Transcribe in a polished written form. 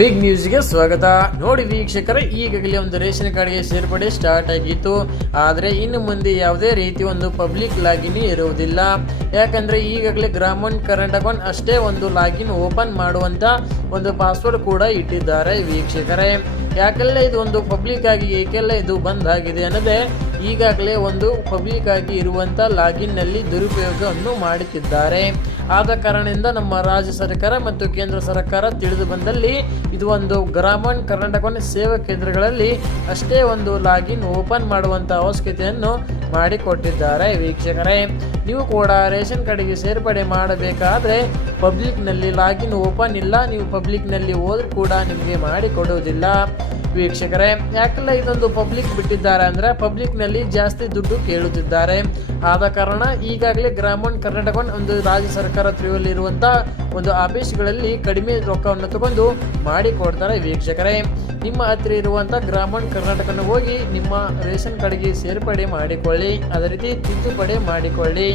Big ನ್ಯೂಸ್ಗೆ ಸ್ವಾಗತ. ನೋಡಿ ವೀಕ್ಷಕರೇ, ಈಗಾಗಲೇ ಒಂದು ರೇಷನ್ ಕಾರ್ಡ್ಗೆ ಸೇರ್ಪಡೆ ಸ್ಟಾರ್ಟ್ ಆಗಿತ್ತು. ಆದರೆ ಇನ್ನು ಮುಂದೆ ಯಾವುದೇ ರೀತಿ ಒಂದು ಪಬ್ಲಿಕ್ ಲಾಗಿನ್ ಇರುವುದಿಲ್ಲ. ಯಾಕಂದ್ರೆ ಈಗಾಗಲೇ ಗ್ರಾಮೀಣ ಕರೆಂಟ್ ಅಕೌಂಟ್ ಅಷ್ಟೇ ಒಂದು ಲಾಗಿನ್ ಓಪನ್ ಮಾಡುವಂತ ಒಂದು ಪಾಸ್ವರ್ಡ್ ಕೂಡ ಇಟ್ಟಿದ್ದಾರೆ ವೀಕ್ಷಕರೇ. ಯಾಕೆಲ್ಲ ಇದು ಒಂದು ಪಬ್ಲಿಕ್ ಆಗಿ ಏಕೆಲ್ಲ ಇದು ಬಂದ್ ಆಗಿದೆ ಅನ್ನೋದೇ ಈಗಾಗಲೇ ಒಂದು ಪಬ್ಲಿಕ್ ಆಗಿ ಇರುವಂತ ಲಾಗಿನ್ ನಲ್ಲಿ ದುರುಪಯೋಗವನ್ನು ಮಾಡುತ್ತಿದ್ದಾರೆ. ಆದ ಕಾರಣದಿಂದ ನಮ್ಮ ರಾಜ್ಯ ಸರ್ಕಾರ ಮತ್ತು ಕೇಂದ್ರ ಸರ್ಕಾರ ತಿಳಿದು ಬಂದಲ್ಲಿ ಇದು ಒಂದು ಗ್ರಾಮೀಣ ಕರೆಂಟ್ ಅಕೌಂಟ್ ಸೇವಾ ಕೇಂದ್ರಗಳಲ್ಲಿ ಅಷ್ಟೇ ಒಂದು ಲಾಗಿನ್ ಓಪನ್ ಮಾಡುವಂತ ಅವಶ್ಯಕತೆಯನ್ನು ಮಾಡಿಕೊಟ್ಟಿದ್ದಾರೆ ವೀಕ್ಷಕರೇ. ನೀವು ಕೂಡ ರೇಷನ್ ಕಾರ್ಡ್ಗೆ ಸೇರ್ಪಡೆ ಮಾಡಬೇಕಾದ್ರೆ ಪಬ್ಲಿಕ್ ನಲ್ಲಿ ಲಾಗಿನ್ ಓಪನ್ ಇಲ್ಲ, ನೀವು ಪಬ್ಲಿಕ್ ನಲ್ಲಿ ಹೋದ್ರೂ ಕೂಡ ನಿಮಗೆ ಮಾಡಿಕೊಡುವುದಿಲ್ಲ ವೀಕ್ಷಕರೇ. ಯಾಕೆಲ್ಲ ಇದೊಂದು ಪಬ್ಲಿಕ್ ಬಿಟ್ಟಿದ್ದಾರೆ ಅಂದ್ರೆ ಪಬ್ಲಿಕ್ ನಲ್ಲಿ ಜಾಸ್ತಿ ದುಡ್ಡು ಕೇಳುತ್ತಿದ್ದಾರೆ. ಆದ ಕಾರಣ ಈಗಾಗಲೇ ಗ್ರಾಮೀಣ ಕರ್ನಾಟಕ ಒಂದು ರಾಜ್ಯ ಸರ್ಕಾರ ಇರುವಂತ ಒಂದು ಆಫೀಸ್ಗಳಲ್ಲಿ ಕಡಿಮೆ ರೊಕ್ಕವನ್ನು ತಗೊಂಡು ಮಾಡಿಕೊಡ್ತಾರೆ ವೀಕ್ಷಕರೇ. ನಿಮ್ಮ ಹತ್ತಿರ ಇರುವಂತ ಗ್ರಾಮೀಣ ಕರ್ನಾಟಕನ ಹೋಗಿ ನಿಮ್ಮ ರೇಷನ್ ಕಾರ್ಡ್ಗೆ ಸೇರ್ಪಡೆ ಮಾಡಿಕೊಳ್ಳಿ, ಅದೇ ರೀತಿ ತಿದ್ದುಪಡಿ ಮಾಡಿಕೊಳ್ಳಿ.